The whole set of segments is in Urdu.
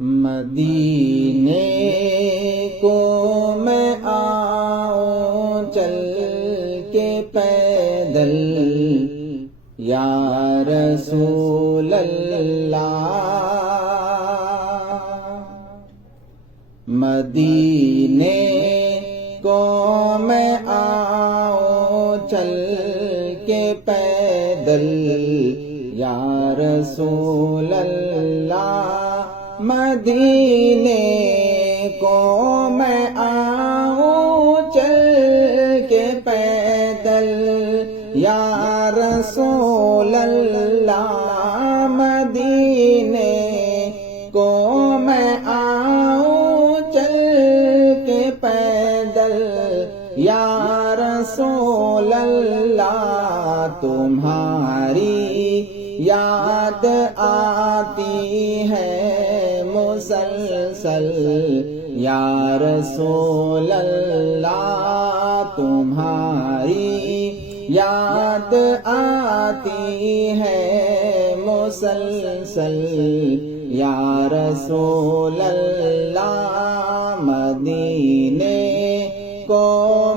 مدینے کو میں آؤں چل کے پیدل یا رسول اللہ، مدینے کو میں آؤں چل کے پیدل یا رسول اللہ، مدینے کو میں آؤں چل کے پیدل یا رسول اللہ، مدینے کو میں آؤں چل کے پیدل یا رسول اللہ، تمہاری یاد آتی ہے مسلسل یا رسول اللہ، تمہاری یاد آتی ہے مسلسل یا رسول اللہ، مدینے کو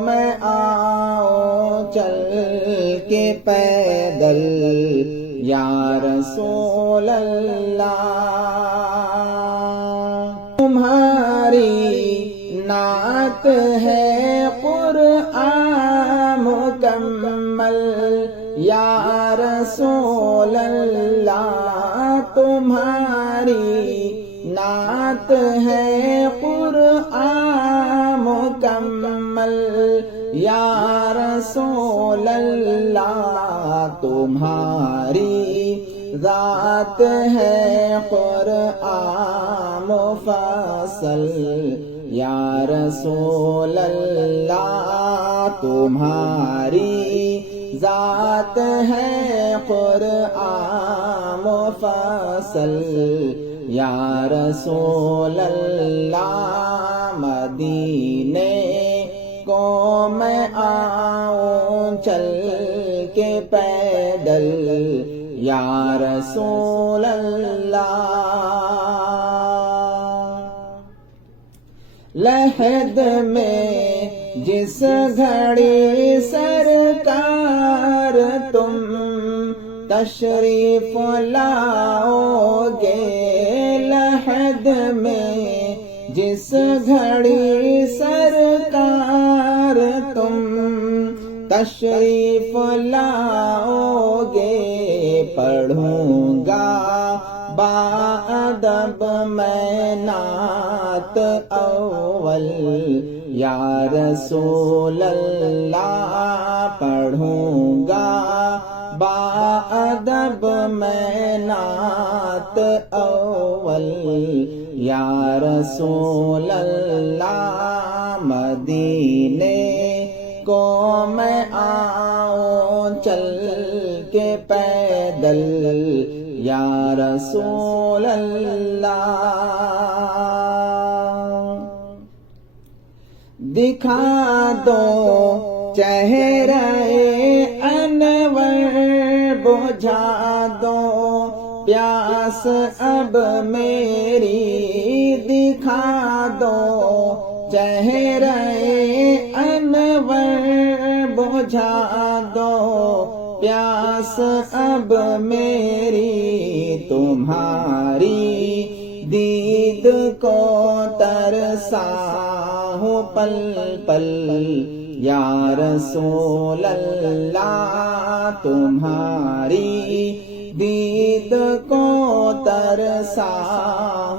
میں آؤں چل کے پیدل یا رسول اللہ، تمہاری نعت ہے قرآن مکمل یا رسول اللہ، تمہاری نعت ہے قرآن مکمل یا رسول اللہ، تمہاری ذات ہے قرآن مفصل یا رسول اللہ، تمہاری ذات ہے قرآن مفصل یا رسول اللہ، مدینے کو میں آؤں چل کے پیدل یا رسول اللہ، لحد میں جس گھڑی سرکار تم تشریف لاؤ گے، لحد میں جس گھڑی سرکار تم تشریف لاؤ گے، پڑھوں گا بادب میں نعت اول یا رسول اللہ، پڑھوں گا بادب میں نعت اول یا رسول اللہ، مدینے کو میں آؤں چل کے پیدل یا رسول اللہ، دکھا دو چہرہ انور، بجھا دو پیاس اب میری، دکھا دو چہرہ انور، بجھا دو پیاس اب میری، تمہاری دید کو ترسا ہوں پل پل یا رسول اللہ، تمہاری دید کو ترسا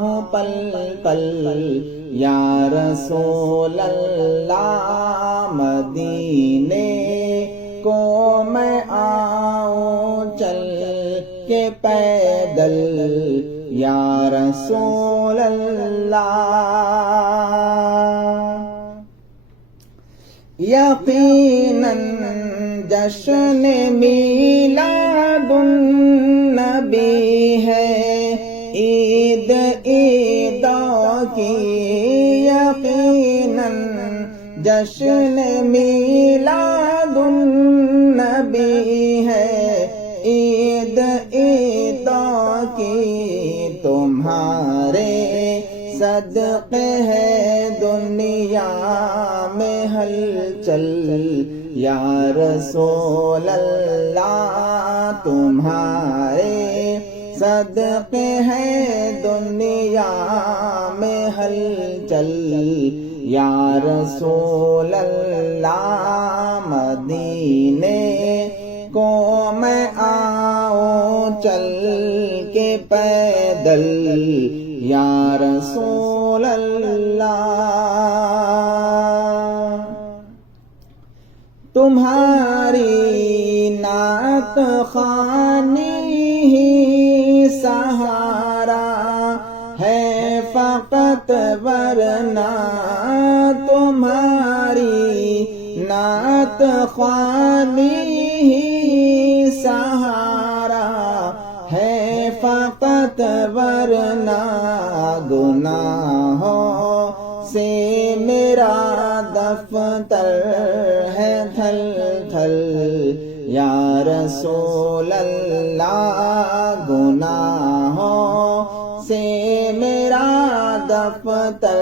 ہوں پل پل یا رسول اللہ، مدینے کو میں آؤں چل کے پیدل یا رسول اللہ، یقیناً جشن میلاد النبی ہے عید عیدوں کی، یقیناً جشن میلاد النبی ہے عید عیدوں کی، تمہارے صدقے ہے دنیا میں ہلچل، یا رسول اللہ تمہارے صدقے ہے دنیا میں ہلچل، یا رسول اللہ مدینے کو میں آؤں چل کے پیدل، یا رسول اللہ۔ تمہاری نعت خوانی ہی سہارا ہے فقط، ورنہ تمہاری نعت خوانی ہی سہارا ہے فقط، ورنہ گناہوں سے میرا دفتر ہے تھل تھل، یا رسول اللہ گناہوں سے میرا دفتر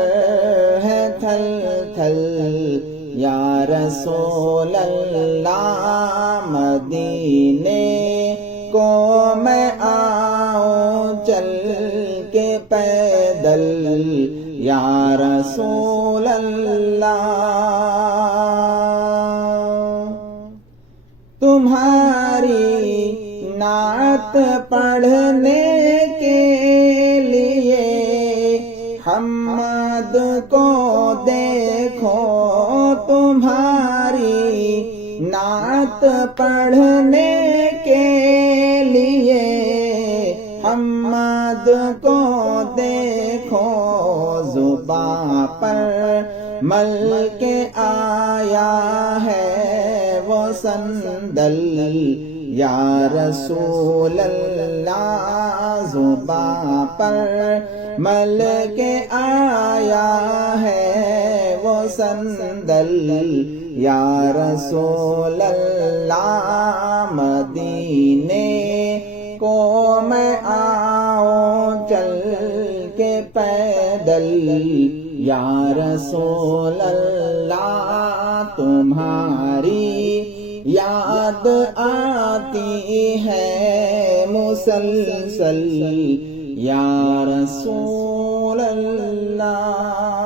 ہے تھل تھل، یا رسول اللہ مدینے کو میں آؤں چل کے پیدل، یا رسول اللہ۔ تمہاری نعت پڑھنے کے لیے حمد کو دیکھو، تمہاری نعت پڑھنے کے لیے حمد کو دیکھو، زباں پر مل کے آیا ہے وہ سندل، یا رسول اللہ زباں پر مل کے آیا ہے وہ سندل، یا رسول اللہ مدینے کو میں آؤں چل کے پیدل، یا رسول اللہ تمہاری یاد آتی ہے مسلسل، یا رسول اللہ۔